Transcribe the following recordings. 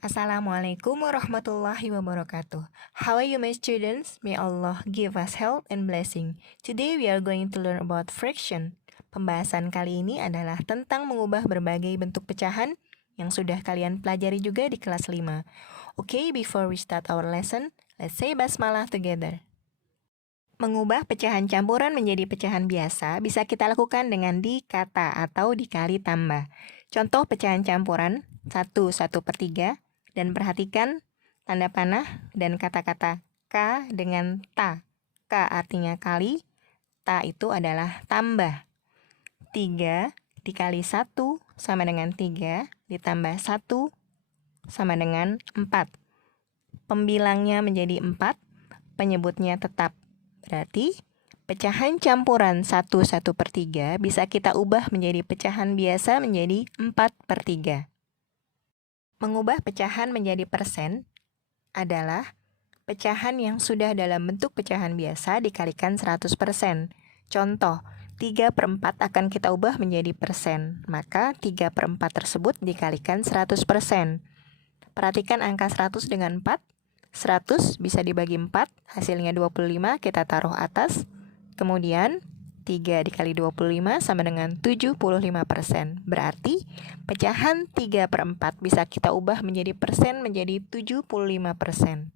Assalamualaikum warahmatullahi wabarakatuh. How are you, my students? May Allah give us health and blessing. Today we are going to learn about fraction. Pembahasan kali ini adalah tentang mengubah berbagai bentuk pecahan yang sudah kalian pelajari juga di kelas 5. Okay, before we start our lesson, let's say basmalah together. Mengubah pecahan campuran menjadi pecahan biasa bisa kita lakukan dengan dikata atau dikali tambah. Contoh pecahan campuran 1/1/3, dan perhatikan tanda panah dan kata-kata K dengan ta. K artinya kali, ta itu adalah tambah. 3 dikali 1 sama dengan 3, ditambah 1 sama dengan 4. Pembilangnya menjadi 4, penyebutnya tetap. Berarti pecahan campuran 1/1/3 bisa kita ubah menjadi pecahan biasa menjadi 4/3. Mengubah pecahan menjadi persen adalah pecahan yang sudah dalam bentuk pecahan biasa dikalikan 100%. Contoh, 3/4 akan kita ubah menjadi persen, maka 3/4 tersebut dikalikan 100%. Perhatikan angka 100 dengan 4. 100 bisa dibagi 4, hasilnya 25, kita taruh atas. Kemudian 3 dikali 25 sama dengan 75%. Berarti pecahan 3/4 bisa kita ubah menjadi persen menjadi 75%.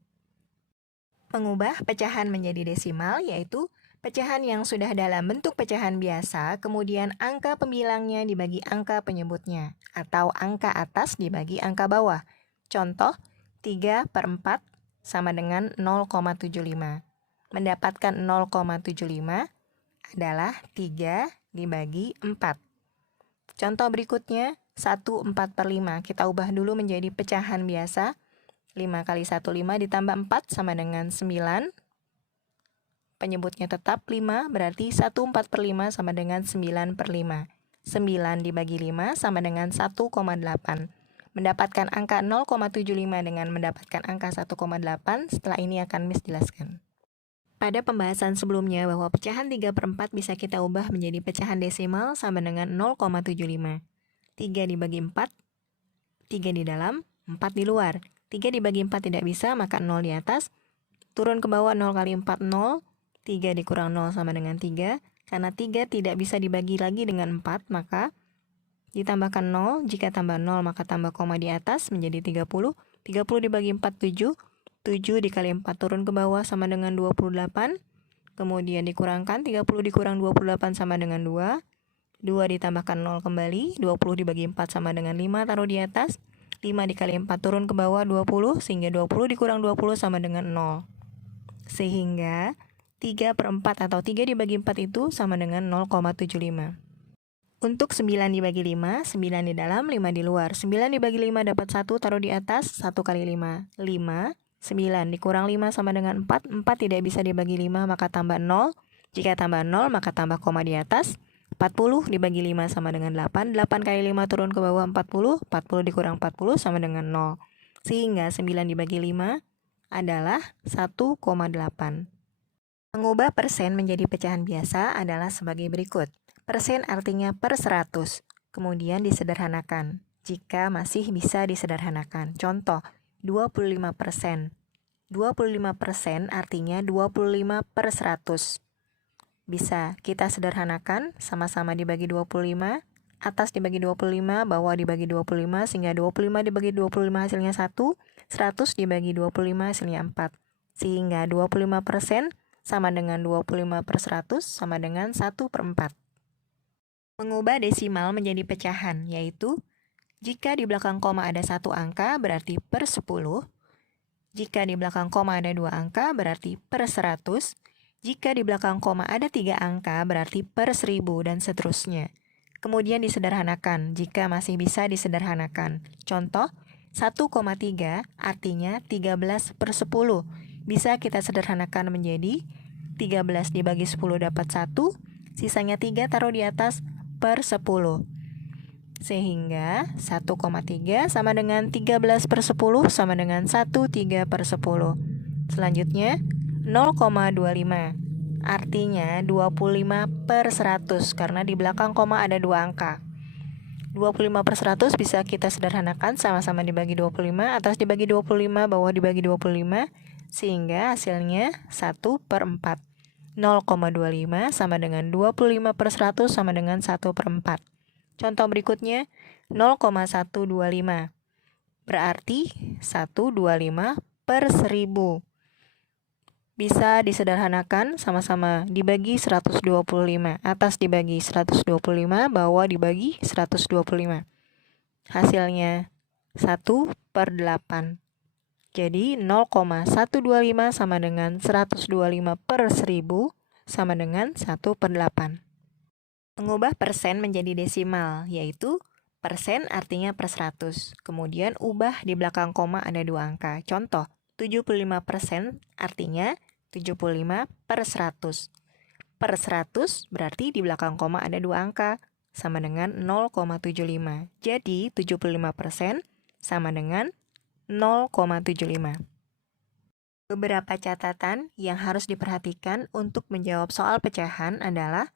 Mengubah pecahan menjadi desimal yaitu pecahan yang sudah dalam bentuk pecahan biasa, kemudian angka pembilangnya dibagi angka penyebutnya, atau angka atas dibagi angka bawah. Contoh, 3/4 sama dengan 0,75. Mendapatkan 0,75 adalah 3 dibagi 4. Contoh berikutnya, 1/4/5. Kita ubah dulu menjadi pecahan biasa. 5 kali 1, 5 ditambah 4 sama dengan 9. Penyebutnya tetap 5, berarti 1/4/5 sama dengan 9/5. 9 dibagi 5 sama dengan 1,8. Mendapatkan angka 0,75 dengan mendapatkan angka 1,8, setelah ini akan Miss jelaskan. Pada pembahasan sebelumnya bahwa pecahan 3/4 bisa kita ubah menjadi pecahan desimal sama dengan 0,75. 3 dibagi 4, 3 di dalam, 4 di luar. 3 dibagi 4 tidak bisa, maka 0 di atas. Turun ke bawah 0 kali 4, 0. 3 dikurang 0 sama dengan 3. Karena 3 tidak bisa dibagi lagi dengan 4, maka ditambahkan 0. Jika tambah 0, maka tambah koma di atas menjadi 30. 30 dibagi 4, 7. 7 dikali 4 turun ke bawah sama dengan 28. Kemudian dikurangkan 30 dikurang 28 sama dengan 2. 2 ditambahkan 0 kembali. 20 dibagi 4 sama dengan 5, taruh di atas. 5 dikali 4 turun ke bawah 20, sehingga 20 dikurang 20 sama dengan 0. Sehingga 3/4 atau 3 dibagi 4 itu sama dengan 0,75. Untuk 9 dibagi 5, 9 di dalam, 5 di luar. 9 dibagi 5 dapat 1, taruh di atas, 1 kali 5, 5. 9 dikurang 5 sama dengan 4, 4 tidak bisa dibagi 5, maka tambah 0. Jika tambah 0, maka tambah koma di atas. 40 dibagi 5 sama dengan 8, 8 kali 5 turun ke bawah 40, 40 dikurang 40 sama dengan 0. Sehingga 9 dibagi 5 adalah 1,8. Mengubah persen menjadi pecahan biasa adalah sebagai berikut. Persen artinya per 100, kemudian disederhanakan, jika masih bisa disederhanakan. Contoh, 25%. 25% artinya 25/100. Bisa kita sederhanakan, sama-sama dibagi 25, atas dibagi 25, bawah dibagi 25, sehingga 25 dibagi 25 hasilnya 1, 100 dibagi 25 hasilnya 4. Sehingga 25% sama dengan 25/100 sama dengan 1/4. Mengubah desimal menjadi pecahan, yaitu jika di belakang koma ada 1 angka berarti per 10, jika di belakang koma ada 2 angka berarti per 100, jika di belakang koma ada 3 angka berarti per 1000, dan seterusnya. Kemudian disederhanakan jika masih bisa disederhanakan. Contoh, 1,3 artinya 13/10. Bisa kita sederhanakan menjadi 13 dibagi 10 dapat 1, sisanya 3 taruh di atas per 10. Sehingga 1,3 sama dengan 13/10 sama dengan 1/3/10. Selanjutnya 0,25 artinya 25/100 karena di belakang koma ada 2 angka. 25/100 bisa kita sederhanakan, sama-sama dibagi 25, atas dibagi 25, bawah dibagi 25, sehingga hasilnya 1/4. 0,25 sama dengan 25/100 sama dengan 1/4. Contoh berikutnya, 0,125. Berarti 125/1000. Bisa disederhanakan, sama-sama dibagi 125. Atas dibagi 125, bawah dibagi 125. Hasilnya 1/8. Jadi 0,125 sama dengan 125/1000 sama dengan 1/8. Mengubah persen menjadi desimal, yaitu persen artinya per 100. Kemudian ubah di belakang koma ada 2 angka. Contoh, 75% artinya 75/100. Per 100 berarti di belakang koma ada 2 angka, sama dengan 0,75. Jadi 75% sama dengan 0,75. Beberapa catatan yang harus diperhatikan untuk menjawab soal pecahan adalah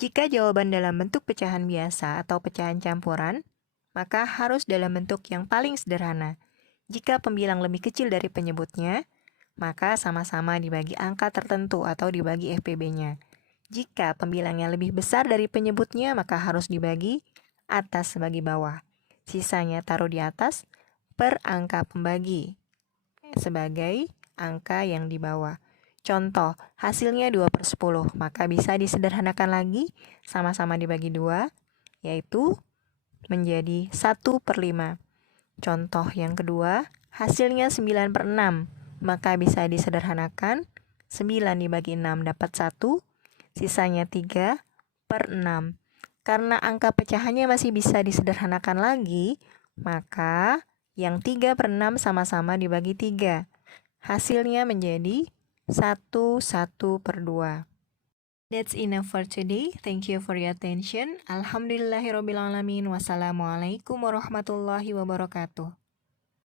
jika jawaban dalam bentuk pecahan biasa atau pecahan campuran, maka harus dalam bentuk yang paling sederhana. Jika pembilang lebih kecil dari penyebutnya, maka sama-sama dibagi angka tertentu atau dibagi FPB-nya. Jika pembilangnya lebih besar dari penyebutnya, maka harus dibagi atas bagi bawah. Sisanya taruh di atas per angka pembagi sebagai angka yang di bawah. Contoh, hasilnya 2/10, maka bisa disederhanakan lagi, sama-sama dibagi 2, yaitu menjadi 1/5. Contoh yang kedua, hasilnya 9/6, maka bisa disederhanakan, 9 dibagi 6 dapat 1, sisanya 3/6. Karena angka pecahannya masih bisa disederhanakan lagi, maka yang 3/6 sama-sama dibagi 3. Hasilnya menjadi 1/2. That's enough for today. Thank you for your attention. Alhamdulillahirobbilalamin. Wassalamualaikum warahmatullahi wabarakatuh.